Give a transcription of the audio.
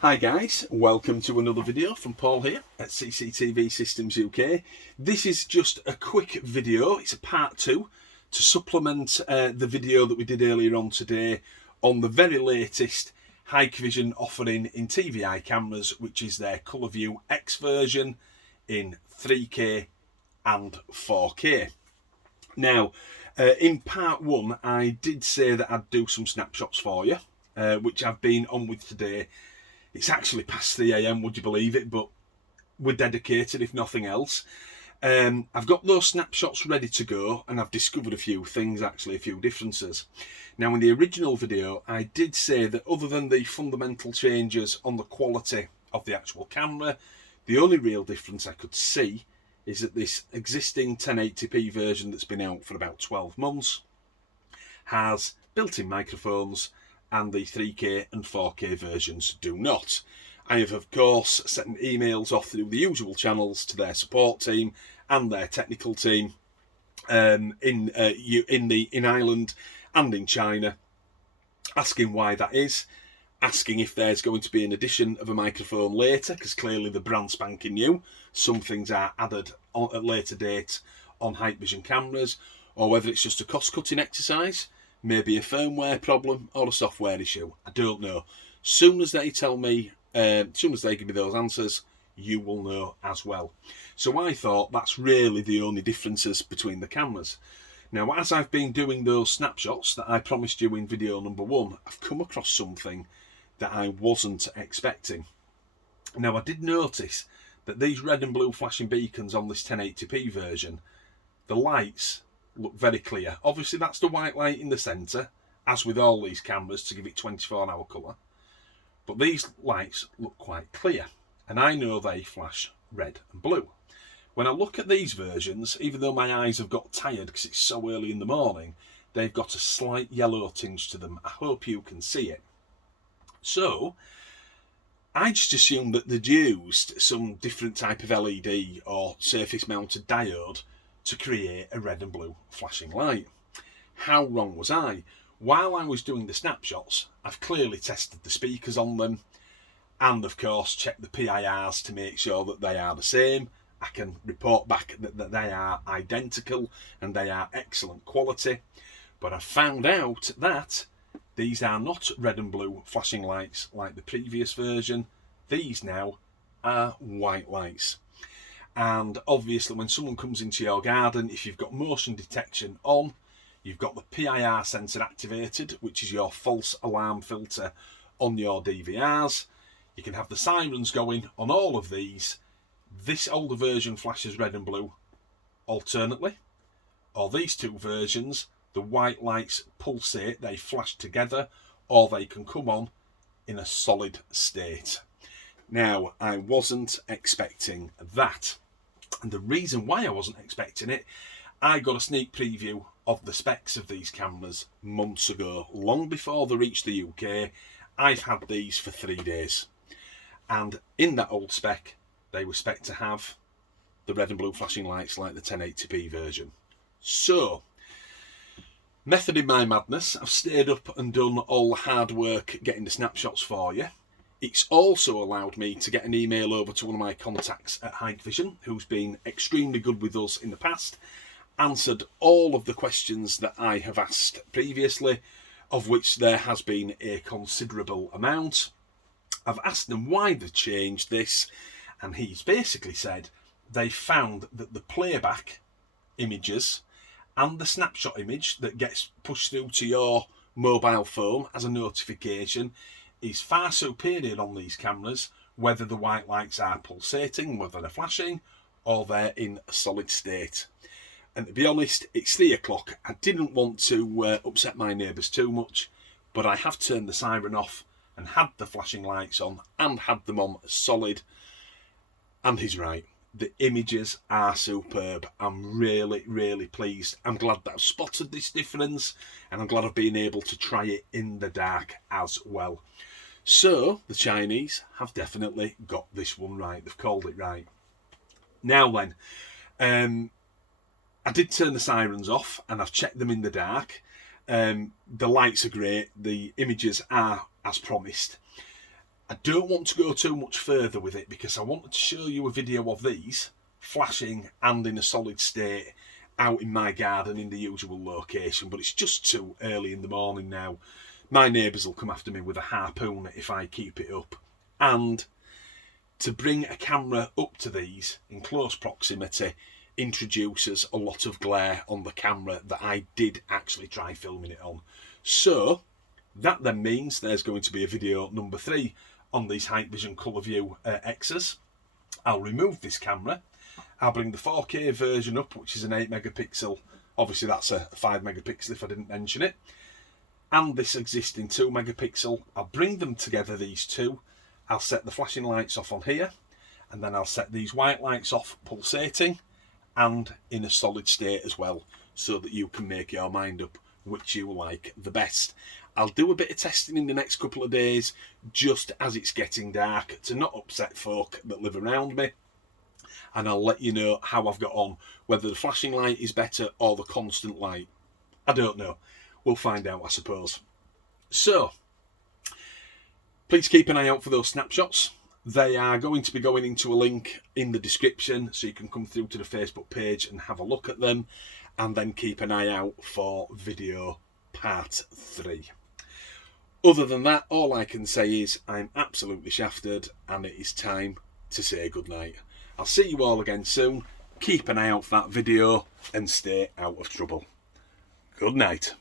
Hi guys, welcome to another video from Paul here at CCTV Systems UK. This is just a quick video, it's a part 2 to supplement the video that we did earlier on today on the very latest Hikvision offering in TVI cameras, which is their ColorVU X version in 3K and 4K. Now, in part 1 I did say that I'd do some snapshots for you, which I've been on with today. It's actually past 3 AM, would you believe it? But we're dedicated, if nothing else. I've got those snapshots ready to go, and I've discovered a few things, actually, a few differences. Now, in the original video, I did say that other than the fundamental changes on the quality of the actual camera, the only real difference I could see is that this existing 1080p version that's been out for about 12 months has built-in microphones, and the 3K and 4K versions do not. I have, of course, sent emails off through the usual channels to their support team and their technical team in Ireland and in China, asking why that is, asking if there's going to be an addition of a microphone later, because clearly the brand spanking new. Some things are added at a later date on Hikvision cameras, or whether it's just a cost-cutting exercise. Maybe a firmware problem or a software issue. I don't know. Soon as they tell me, soon as they give me those answers, you will know as well. So I thought that's really the only differences between the cameras. Now, as I've been doing those snapshots that I promised you in video number 1, I've come across something that I wasn't expecting. Now, I did notice that these red and blue flashing beacons on this 1080p version, the lights look very clear. Obviously that's the white light in the centre, as with all these cameras, to give it 24-hour colour. But these lights look quite clear, and I know they flash red and blue. When I look at these versions, even though my eyes have got tired because it's so early in the morning, they've got a slight yellow tinge to them. I hope you can see it. So I just assumed that they'd used some different type of LED or surface mounted diode to create a red and blue flashing light. How wrong was I? While I was doing the snapshots, I've clearly tested the speakers on them, and of course checked the PIRs to make sure that they are the same. I can report back that they are identical and they are excellent quality, but I found out that these are not red and blue flashing lights like the previous version. These now are white lights. And obviously when someone comes into your garden, if you've got motion detection on, you've got the PIR sensor activated, which is your false alarm filter on your DVRs. You can have the sirens going on all of these. This older version flashes red and blue alternately, or these two versions, the white lights pulsate, they flash together, or they can come on in a solid state. Now, I wasn't expecting that. And the reason why I wasn't expecting it, I got a sneak preview of the specs of these cameras months ago, long before they reached the UK. I've had these for 3 days. And in that old spec, they were spec'd to have the red and blue flashing lights like the 1080p version. So, method in my madness, I've stayed up and done all the hard work getting the snapshots for you. It's also allowed me to get an email over to one of my contacts at Hikvision, who's been extremely good with us in the past, answered all of the questions that I have asked previously, of which there has been a considerable amount. I've asked them why they've changed this, and he's basically said they found that the playback images and the snapshot image that gets pushed through to your mobile phone as a notification is far superior on these cameras, whether the white lights are pulsating, whether they're flashing, or they're in a solid state. And to be honest, it's 3 o'clock. I didn't want to upset my neighbours too much, but I have turned the siren off and had the flashing lights on and had them on solid. And he's right. The images are superb. I'm really, really pleased. I'm glad that I've spotted this difference, and I'm glad I've been able to try it in the dark as well. So, the Chinese have definitely got this one right. They've called it right. Now then, I did turn the sirens off, and I've checked them in the dark. The lights are great. The images are as promised. I don't want to go too much further with it because I wanted to show you a video of these flashing and in a solid state out in my garden in the usual location, but it's just too early in the morning now. My neighbours will come after me with a harpoon if I keep it up. And to bring a camera up to these in close proximity introduces a lot of glare on the camera that I did actually try filming it on. So that then means there's going to be a video number 3 on these Hikvision ColorVU X's. I'll remove this camera. I'll bring the 4K version up, which is an 8 megapixel. Obviously that's a 5 megapixel if I didn't mention it. And this existing 2 megapixel. I'll bring them together, these two. I'll set the flashing lights off on here, and then I'll set these white lights off pulsating and in a solid state as well, so that you can make your mind up which you like the best. I'll do a bit of testing in the next couple of days, just as it's getting dark, to not upset folk that live around me. And I'll let you know how I've got on, whether the flashing light is better or the constant light. I don't know. We'll find out, I suppose. So, please keep an eye out for those snapshots. They are going to be going into a link in the description, so you can come through to the Facebook page and have a look at them, and then keep an eye out for video part 3. Other than that, all I can say is I'm absolutely shafted, and it is time to say goodnight. I'll see you all again soon. Keep an eye out for that video and stay out of trouble. Good night.